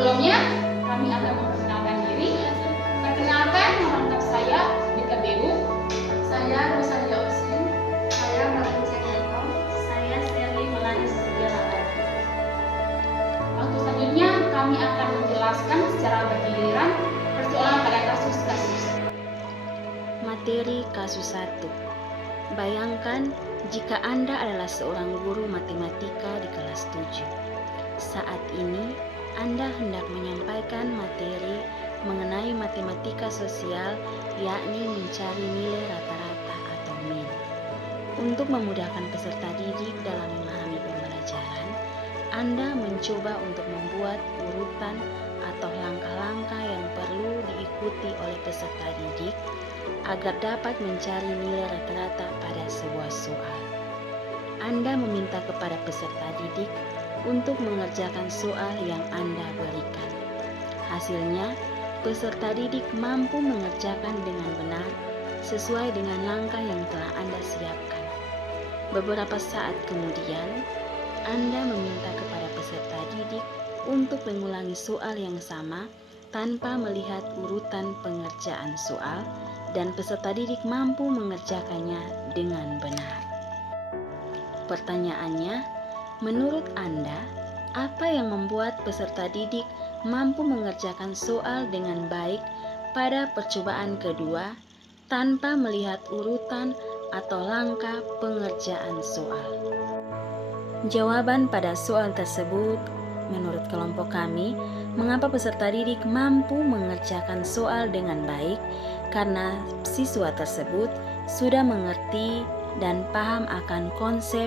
Sebelumnya, kami akan memperkenalkan diri. Perkenalkan, nama lengkap saya BKBU. Saya Rosalia Osin. Saya Martin Cekento. Saya Sally Melani Setiawati. Untuk selanjutnya, kami akan menjelaskan secara bergiliran persoalan pada kasus-kasus. Materi kasus 1. Bayangkan jika Anda adalah seorang guru matematika di kelas 7. Saat ini, Anda hendak menyampaikan materi mengenai matematika sosial, yakni mencari nilai rata-rata atau min. Untuk memudahkan peserta didik dalam memahami pembelajaran, Anda mencoba untuk membuat urutan atau langkah-langkah yang perlu diikuti oleh peserta didik agar dapat mencari nilai rata-rata pada sebuah soal. Anda meminta kepada peserta didik untuk mengerjakan soal yang Anda berikan. Hasilnya, peserta didik mampu mengerjakan dengan benar sesuai dengan langkah yang telah Anda siapkan. Beberapa saat kemudian, Anda meminta kepada peserta didik untuk mengulangi soal yang sama tanpa melihat urutan pengerjaan soal, dan peserta didik mampu mengerjakannya dengan benar. Pertanyaannya, menurut Anda, apa yang membuat peserta didik mampu mengerjakan soal dengan baik pada percobaan kedua tanpa melihat urutan atau langkah pengerjaan soal? Jawaban pada soal tersebut, menurut kelompok kami, mengapa peserta didik mampu mengerjakan soal dengan baik? Karena siswa tersebut sudah mengerti dan paham akan konsep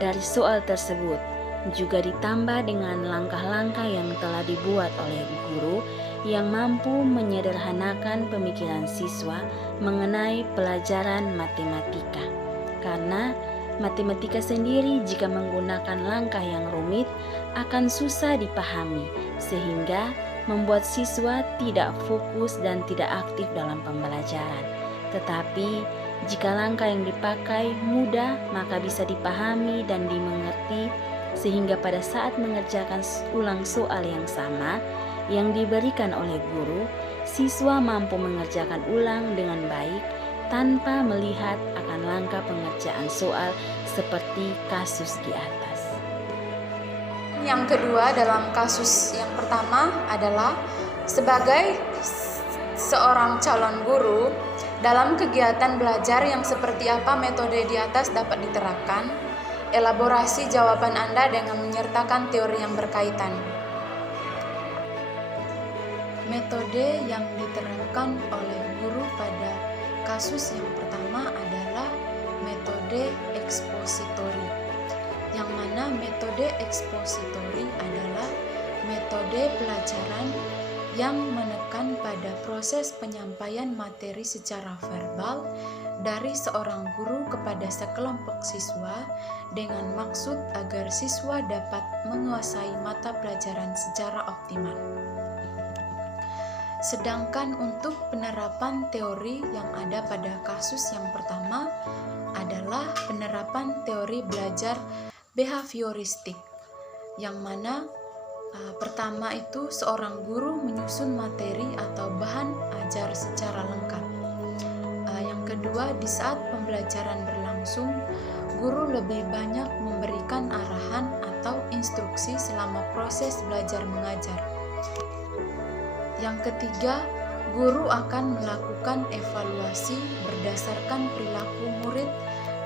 dari soal tersebut, juga ditambah dengan langkah-langkah yang telah dibuat oleh guru yang mampu menyederhanakan pemikiran siswa mengenai pelajaran matematika. Karena matematika sendiri jika menggunakan langkah yang rumit akan susah dipahami, sehingga membuat siswa tidak fokus dan tidak aktif dalam pembelajaran. Tetapi jika langkah yang dipakai mudah, maka bisa dipahami dan dimengerti, sehingga pada saat mengerjakan ulang soal yang sama yang diberikan oleh guru, siswa mampu mengerjakan ulang dengan baik tanpa melihat akan langkah pengerjaan soal seperti kasus di atas. Yang kedua dalam kasus yang pertama adalah sebagai seorang calon guru, dalam kegiatan belajar yang seperti apa metode di atas dapat diterapkan. Elaborasi jawaban Anda dengan menyertakan teori yang berkaitan. Metode yang diterapkan oleh guru pada kasus yang pertama adalah metode ekspositori, yang mana metode ekspositori adalah metode pelajaran yang menekan pada proses penyampaian materi secara verbal dari seorang guru kepada sekelompok siswa dengan maksud agar siswa dapat menguasai mata pelajaran secara optimal. Sedangkan untuk penerapan teori yang ada pada kasus yang pertama adalah penerapan teori belajar behavioristik, yang mana pertama itu seorang guru menyusun materi atau bahan ajar secara lengkap. Yang kedua, di saat pembelajaran berlangsung, guru lebih banyak memberikan arahan atau instruksi selama proses belajar mengajar. Yang ketiga, guru akan melakukan evaluasi berdasarkan perilaku murid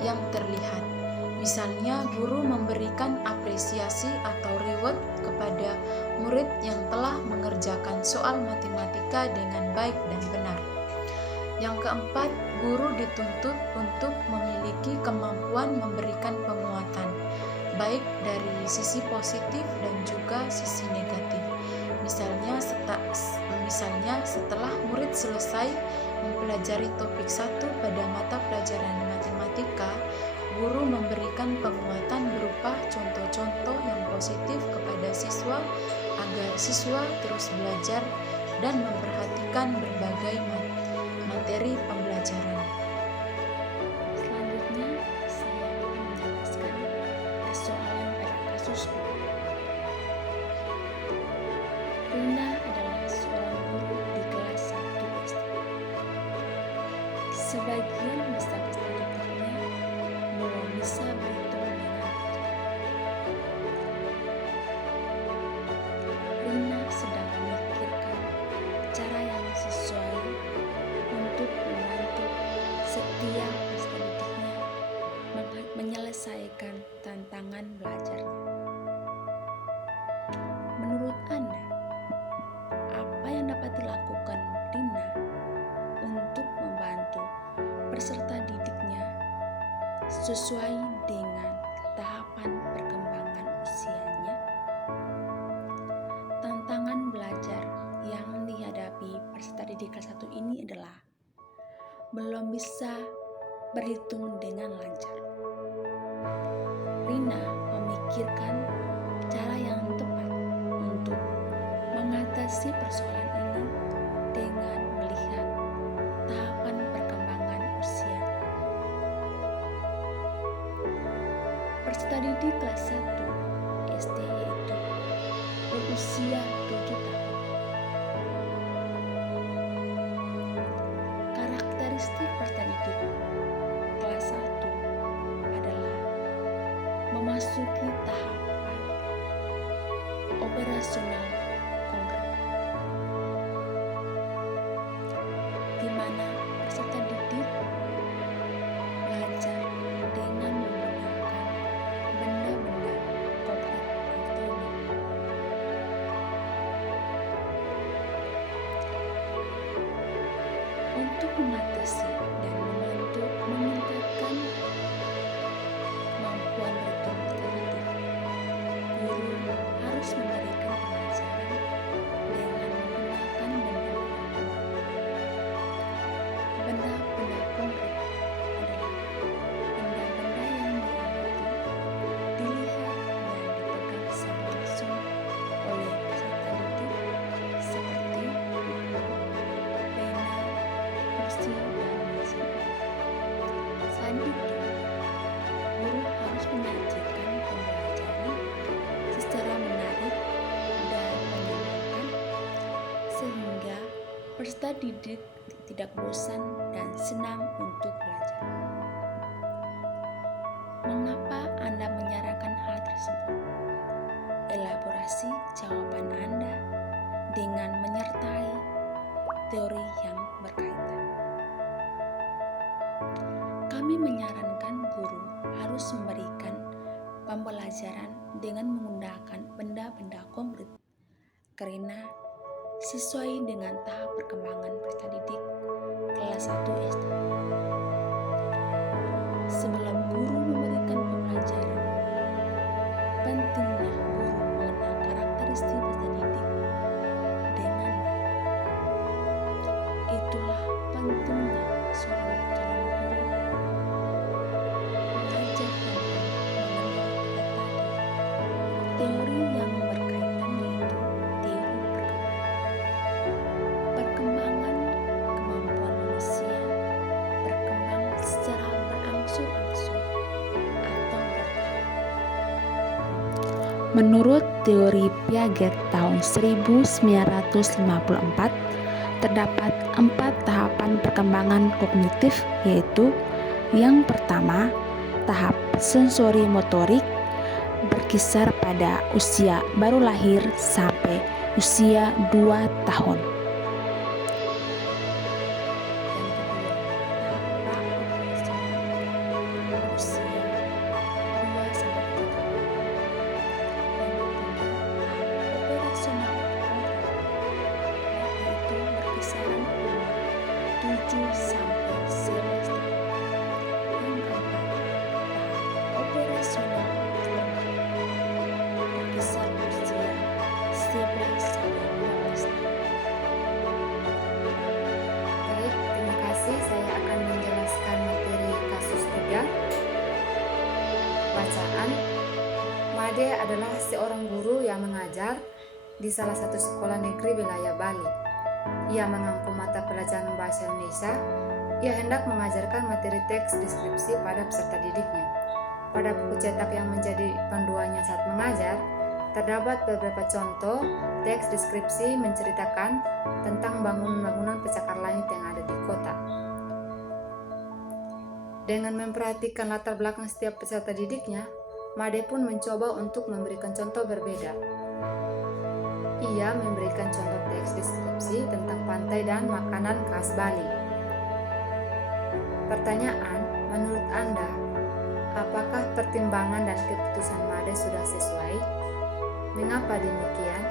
yang terlihat. Misalnya, guru memberikan apresiasi atau reward kepada murid yang telah mengerjakan soal matematika dengan baik dan benar. Yang keempat, guru dituntut untuk memiliki kemampuan memberikan penguatan, baik dari sisi positif dan juga sisi negatif. Misalnya setelah murid selesai mempelajari topik 1 pada mata pelajaran matematika, guru memberikan penguatan berupa contoh-contoh yang positif kepada siswa agar siswa terus belajar dan memperhatikan berbagai materi pembelajaran. Selanjutnya, saya akan menjelaskan persoalan pada kasus 2. Sebagian besar peserta didiknya belum bisa berhitung dengan baik. Rina sedang memikirkan cara yang sesuai untuk membantu setiap peserta didiknya menyelesaikan tantangan belajarnya. Menurut Anda, apa yang dapat dilakukan Rina untuk membantu peserta didiknya sesuai dengan tahapan perkembangan usianya? Tantangan belajar yang dihadapi peserta didik kelas 1 ini adalah belum bisa berhitung dengan lancar. Rina memikirkan cara yang tepat untuk mengatasi persoalan ini dengan melihat tahapan perkembangan usia. Peserta didik kelas 1 SD yaitu berusia 7 tahun. Karakteristik peserta didik kelas 1 adalah memasuki tahapan operasional konkret, di mana peserta didik belajar dengan menggunakan benda-benda konkret elektronik. Untuk mengatasi dan membantu meningkatkan kemampuan berhitung peserta didik, guru harus memberikan pengajaran dengan menggunakan benda-benda konkret adalah benda-benda yang diamati, dilihat dan dipegang secara langsung oleh peserta didik seperti buku, pena, kursi, dan meja. Selain itu, guru harus menyajikan pembelajaran secara menarik dan menyenangkan sehingga peserta didik tidak bosan dan senang untuk belajar. Mengapa Anda menyarankan hal tersebut? Elaborasi jawaban Anda dengan menyertai teori yang berkaitan. Kami menyarankan guru harus memberikan pembelajaran dengan menggunakan benda-benda konkret karena sesuai dengan tahap perkembangan peserta didik kelas 1 SD. Sebelum guru memberikan pembelajaran, pentingnya guru mengenal karakteristik peserta didik dengan baik. Itulah pentingnya seorang calon guru belajar tentang mengenal peserta didik. Teori yang berkaitan yaitu teori perkembangan kemampuan manusia berkembang secara berangsur-angsur atau bertahap. Menurut teori Piaget tahun 1954, terdapat 4 tahapan perkembangan kognitif, yaitu yang pertama, tahap sensori motorik berkisar pada usia baru lahir sampai usia 2 tahun. Baik, terima kasih. Saya akan menjelaskan materi kasus 3. Bacaan. Made adalah seorang guru yang mengajar di salah satu sekolah negeri wilayah Bali. Ia mengampu mata pelajaran bahasa Indonesia. Ia hendak mengajarkan materi teks deskripsi pada peserta didiknya. Pada buku cetak yang menjadi panduannya saat mengajar, terdapat beberapa contoh teks deskripsi menceritakan tentang bangunan-bangunan pencakar langit yang ada di kota. Dengan memperhatikan latar belakang setiap peserta didiknya, Made pun mencoba untuk memberikan contoh berbeda. Ia memberikan contoh teks deskripsi tentang pantai dan makanan khas Bali. Pertanyaan, menurut Anda, apakah pertimbangan dan keputusan Made sudah sesuai? Mengapa demikian?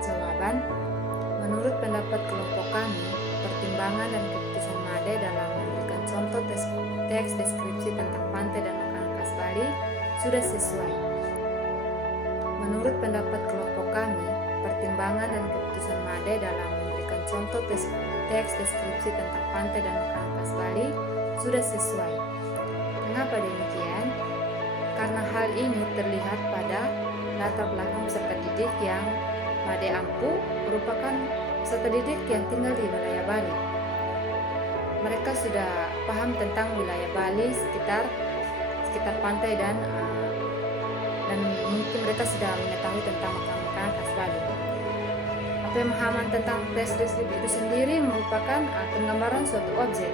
Jawaban, menurut pendapat kelompok kami, pertimbangan dan keputusan Made dalam memberikan contoh teks deskripsi tentang pantai dan makanan khas Bali sudah sesuai. Menurut pendapat kelompok kami, pertimbangan dan keputusan Made dalam memberikan contoh teks deskripsi tentang pantai dan makanan khas Bali sudah sesuai. Mengapa demikian? Karena hal ini terlihat pada latar belakang peserta didik yang Made ampu merupakan peserta didik yang tinggal di wilayah Bali. Mereka sudah paham tentang wilayah Bali sekitar pantai dan mungkin mereka sudah mengetahui tentang makanan khas Bali. Pemahaman tentang teks deskripsi itu sendiri merupakan penggambaran suatu objek.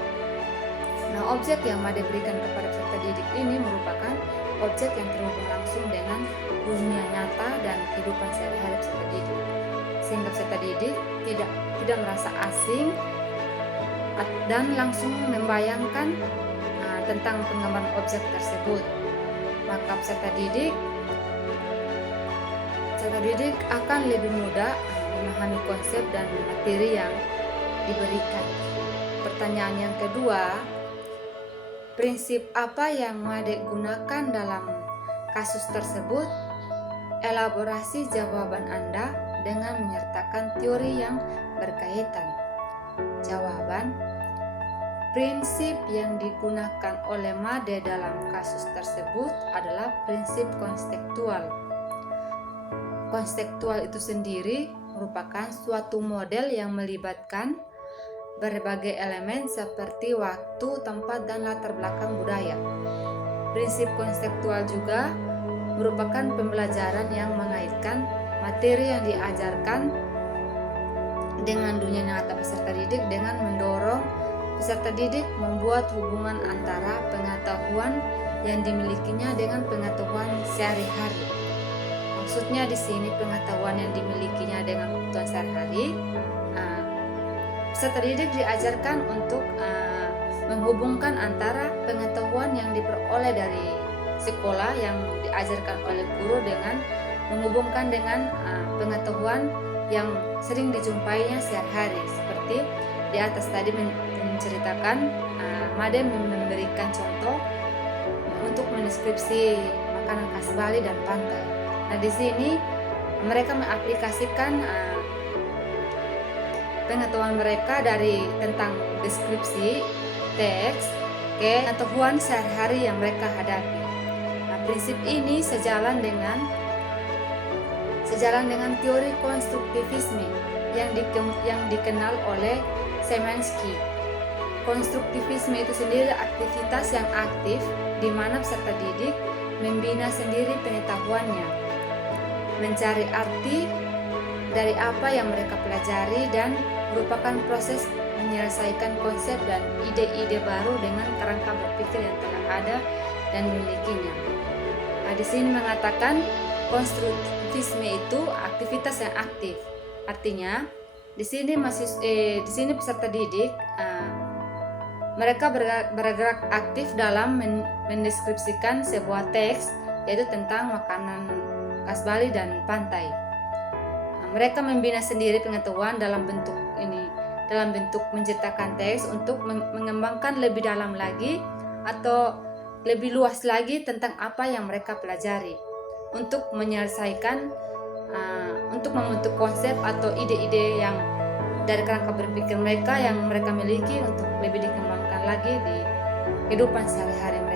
Nah, objek yang Made berikan kepada peserta didik ini merupakan objek yang terhubung langsung dengan dunia nyata dan kehidupan sehari-hari peserta didik, sehingga peserta didik tidak merasa asing dan langsung membayangkan tentang penggambaran objek tersebut. Maka peserta didik akan lebih mudah memahami konsep dan materi yang diberikan. Pertanyaan yang kedua, prinsip apa yang Made gunakan dalam kasus tersebut? Elaborasi jawaban Anda dengan menyertakan teori yang berkaitan. Jawaban, prinsip yang digunakan oleh Made dalam kasus tersebut adalah prinsip konstektual. Konstektual itu sendiri merupakan suatu model yang melibatkan berbagai elemen seperti waktu, tempat, dan latar belakang budaya. Prinsip konstektual juga merupakan pembelajaran yang mengaitkan materi yang diajarkan dengan dunia nyata peserta didik dengan mendorong peserta didik membuat hubungan antara pengetahuan yang dimilikinya dengan pengetahuan sehari-hari. Maksudnya di sini pengetahuan yang dimilikinya dengan kebutuhan sehari-hari, peserta didik diajarkan untuk menghubungkan antara pengetahuan yang diperoleh dari sekolah yang diajarkan oleh guru dengan menghubungkan dengan pengetahuan yang sering dijumpainya sehari-hari. Seperti di atas tadi menceritakan, Made memberikan contoh untuk mendeskripsi makanan khas Bali dan pantai. Nah, di sini mereka mengaplikasikan pengetahuan mereka dari tentang deskripsi teks ke pengetahuan sehari-hari yang mereka hadapi. Nah, prinsip ini sejalan dengan teori konstruktivisme yang dikenal oleh Szymanski. Konstruktivisme itu sendiri aktivitas yang aktif di mana peserta didik membina sendiri pengetahuannya, mencari arti dari apa yang mereka pelajari dan merupakan proses menyelesaikan konsep dan ide-ide baru dengan kerangka berpikir yang telah ada dan memilikinya. Nah, di sini mengatakan konstruktivisme itu aktivitas yang aktif. Artinya, di sini peserta didik mereka bergerak aktif dalam mendeskripsikan sebuah teks, yaitu tentang makanan khas Bali dan pantai. Mereka membina sendiri pengetahuan dalam bentuk menciptakan teks untuk mengembangkan lebih dalam lagi atau lebih luas lagi tentang apa yang mereka pelajari, untuk menyelesaikan untuk membentuk konsep atau ide-ide yang dari kerangka berpikir mereka yang mereka miliki untuk lebih dikembangkan lagi di kehidupan sehari-hari mereka.